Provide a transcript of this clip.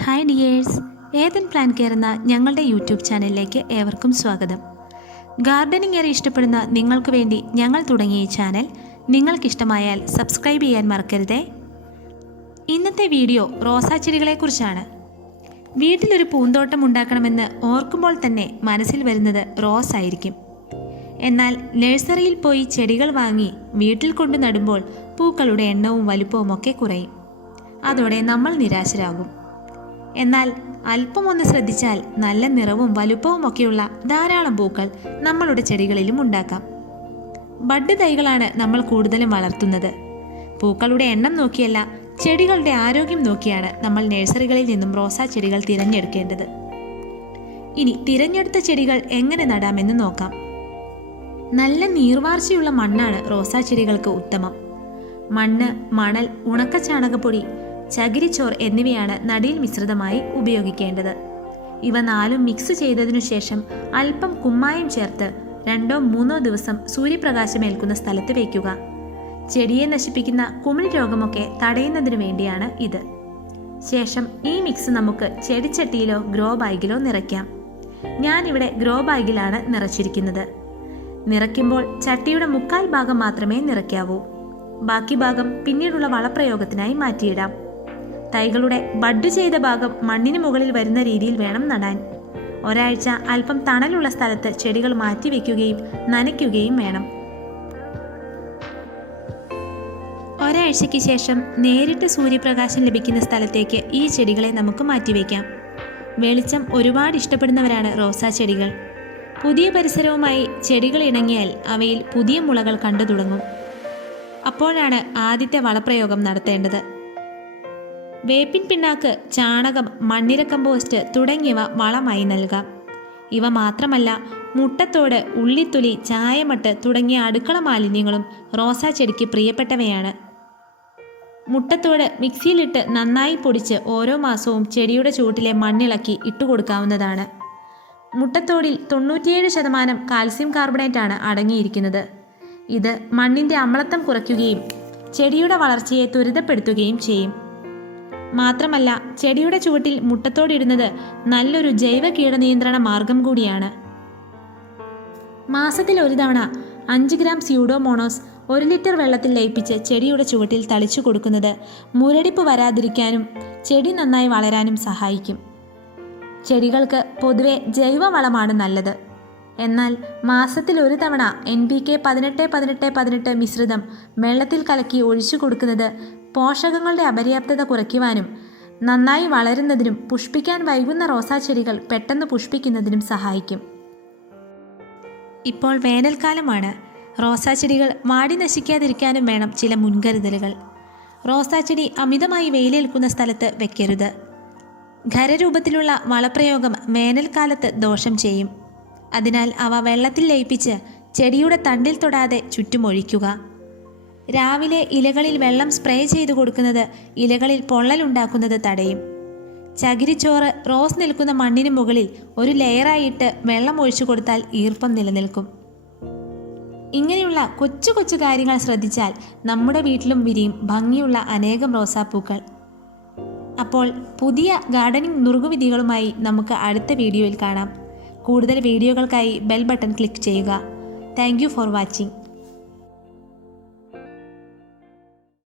Hi dears, ഏതൻ plan care ഞങ്ങളുടെ YouTube ചാനലിലേക്ക് ഏവർക്കും സ്വാഗതം. ഗാർഡനിങ് ഏറെ ഇഷ്ടപ്പെടുന്ന നിങ്ങൾക്ക് വേണ്ടി ഞങ്ങൾ തുടങ്ങിയ ഈ ചാനൽ നിങ്ങൾക്കിഷ്ടമായാൽ സബ്സ്ക്രൈബ് ചെയ്യാൻ മറക്കരുതേ. ഇന്നത്തെ വീഡിയോ റോസാ ചെടികളെക്കുറിച്ചാണ്. വീട്ടിലൊരു പൂന്തോട്ടം ഉണ്ടാക്കണമെന്ന് ഓർക്കുമ്പോൾ തന്നെ മനസ്സിൽ വരുന്നത് റോസ് ആയിരിക്കും. എന്നാൽ നഴ്സറിയിൽ പോയി ചെടികൾ വാങ്ങി വീട്ടിൽ കൊണ്ടു നടുമ്പോൾ പൂക്കളുടെ എണ്ണവും വലുപ്പവും ഒക്കെ കുറയും. അതോടെ നമ്മൾ നിരാശരാകും. എന്നാൽ അല്പം ഒന്ന് ശ്രദ്ധിച്ചാൽ നല്ല നിറവും വലുപ്പവും ഒക്കെയുള്ള ധാരാളം പൂക്കൾ നമ്മളുടെ ചെടികളിലും ഉണ്ടാക്കാം. ബഡ് തൈകളാണ് നമ്മൾ കൂടുതലും വളർത്തുന്നത്. പൂക്കളുടെ എണ്ണം നോക്കിയല്ല, ചെടികളുടെ ആരോഗ്യം നോക്കിയാണ് നമ്മൾ നഴ്സറികളിൽ നിന്നും റോസാ ചെടികൾ തിരഞ്ഞെടുക്കേണ്ടത്. ഇനി തിരഞ്ഞെടുത്ത ചെടികൾ എങ്ങനെ നടാമെന്ന് നോക്കാം. നല്ല നീർവാർച്ചയുള്ള മണ്ണാണ് റോസാ ചെടികൾക്ക് ഉത്തമം. മണ്ണ്, മണൽ, ഉണക്ക ചാണകപ്പൊടി, ചകിരിച്ചോർ എന്നിവയാണ് നടിയിൽ മിശ്രിതമായി ഉപയോഗിക്കേണ്ടത്. ഇവ നാലും മിക്സ് ചെയ്തതിനു ശേഷം അല്പം കുമ്മായം ചേർത്ത് 2-3 ദിവസം സൂര്യപ്രകാശമേൽക്കുന്ന സ്ഥലത്ത് വയ്ക്കുക. ചെടിയെ നശിപ്പിക്കുന്ന കുമിൾ രോഗമൊക്കെ തടയുന്നതിനു വേണ്ടിയാണ് ഇത്. ശേഷം ഈ മിക്സ് നമുക്ക് ചെടിച്ചട്ടിയിലോ ഗ്രോ ബാഗിലോ നിറയ്ക്കാം. ഞാനിവിടെ ഗ്രോ ബാഗിലാണ് നിറച്ചിരിക്കുന്നത്. നിറയ്ക്കുമ്പോൾ ചട്ടിയുടെ 1/4 ഭാഗം മാത്രമേ നിറയ്ക്കാവൂ. ബാക്കി ഭാഗം പിന്നീടുള്ള വളപ്രയോഗത്തിനായി മാറ്റിയിടാം. തൈകളുടെ ബഡ് ചെയ്ത ഭാഗം മണ്ണിന് മുകളിൽ വരുന്ന രീതിയിൽ വേണം നടാൻ. ഒരാഴ്ച അല്പം തണലുള്ള സ്ഥലത്ത് ചെടികൾ മാറ്റിവെക്കുകയും നനയ്ക്കുകയും വേണം. ഒരാഴ്ചയ്ക്ക് ശേഷം നേരിട്ട് സൂര്യപ്രകാശം ലഭിക്കുന്ന സ്ഥലത്തേക്ക് ഈ ചെടികളെ നമുക്ക് മാറ്റിവെക്കാം. വെളിച്ചം ഒരുപാട് ഇഷ്ടപ്പെടുന്നവരാണ് റോസാ ചെടികൾ. പുതിയ പരിസരവുമായി ചെടികൾ ഇണങ്ങിയാൽ അവയിൽ പുതിയ മുളകൾ കണ്ടു തുടങ്ങും. അപ്പോഴാണ് ആദ്യത്തെ വളപ്രയോഗം നടത്തേണ്ടത്. വേപ്പിൻ പിണ്ണാക്ക്, ചാണകം, മണ്ണിര കമ്പോസ്റ്റ് തുടങ്ങിയവ വളമായി നൽകാം. ഇവ മാത്രമല്ല, മുട്ടത്തോട്, ഉള്ളിത്തൊലി, ചായമട്ട് തുടങ്ങിയ അടുക്കള മാലിന്യങ്ങളും റോസാ ചെടിക്ക് പ്രിയപ്പെട്ടവയാണ്. മുട്ടത്തോട് മിക്സിയിലിട്ട് നന്നായി പൊടിച്ച് ഓരോ മാസവും ചെടിയുടെ ചുവട്ടിലെ മണ്ണിളക്കി ഇട്ടുകൊടുക്കാവുന്നതാണ്. മുട്ടത്തോടിൽ 97% കാൽസ്യം കാർബണേറ്റാണ് അടങ്ങിയിരിക്കുന്നത്. ഇത് മണ്ണിൻ്റെ അമ്ലത്വം കുറയ്ക്കുകയും ചെടിയുടെ വളർച്ചയെ ത്വരിതപ്പെടുത്തുകയും ചെയ്യും. മാത്രമല്ല, ചെടിയുടെ ചുവട്ടിൽ മുട്ടത്തോടിടുന്നത് നല്ലൊരു ജൈവ കീടനിയന്ത്രണ മാർഗം കൂടിയാണ്. മാസത്തിൽ ഒരു തവണ 5 ഗ്രാം സ്യൂഡോമോണോസ് 1 ലിറ്റർ വെള്ളത്തിൽ ലയിപ്പിച്ച് ചെടിയുടെ ചുവട്ടിൽ തളിച്ചു കൊടുക്കുന്നത് മുരടിപ്പ് വരാതിരിക്കാനും ചെടി നന്നായി വളരാനും സഹായിക്കും. ചെടികൾക്ക് പൊതുവെ ജൈവവളമാണ് നല്ലത്. എന്നാൽ മാസത്തിൽ ഒരു തവണ NPK 18-18-18 മിശ്രിതം വെള്ളത്തിൽ കലക്കി ഒഴിച്ചു കൊടുക്കുന്നത് പോഷകങ്ങളുടെ അപര്യാപ്തത കുറയ്ക്കുവാനും നന്നായി വളരുന്നതിനും പുഷ്പിക്കാൻ വൈകുന്ന റോസാ ചെടികൾ പെട്ടെന്ന് പുഷ്പിക്കുന്നതിനും സഹായിക്കും. ഇപ്പോൾ വേനൽക്കാലമാണ്. റോസാ ചെടികൾ വാടി നശിക്കാതിരിക്കാനും വേണം ചില മുൻകരുതലുകൾ. റോസാ ചെടി അമിതമായി വെയിലേൽക്കുന്ന സ്ഥലത്ത് വെക്കരുത്. ഖരരൂപത്തിലുള്ള വളപ്രയോഗം വേനൽക്കാലത്ത് ദോഷം ചെയ്യും. അതിനാൽ അവ വെള്ളത്തിൽ ലയിപ്പിച്ച് ചെടിയുടെ തണ്ടിൽ തൊടാതെ ചുറ്റുമൊഴിക്കുക. രാവിലെ ഇലകളിൽ വെള്ളം സ്പ്രേ ചെയ്തു കൊടുക്കുന്നത് ഇലകളിൽ പൊള്ളലുണ്ടാക്കുന്നത് തടയും. ചകിരിച്ചോറ് റോസ് നിൽക്കുന്ന മണ്ണിന് മുകളിൽ ഒരു ലെയറായിട്ട് വെള്ളം ഒഴിച്ചു കൊടുത്താൽ ഈർപ്പം നിലനിൽക്കും. ഇങ്ങനെയുള്ള കൊച്ചു കൊച്ചു കാര്യങ്ങൾ ശ്രദ്ധിച്ചാൽ നമ്മുടെ വീട്ടിലും വിരിയും ഭംഗിയുള്ള അനേകം റോസാപ്പൂക്കൾ. അപ്പോൾ പുതിയ ഗാർഡനിങ് നുറുകുവിധികളുമായി നമുക്ക് അടുത്ത വീഡിയോയിൽ കാണാം. കൂടുതൽ വീഡിയോകൾക്കായി ബെൽ ബട്ടൺ ക്ലിക്ക് ചെയ്യുക. Thank you for watching.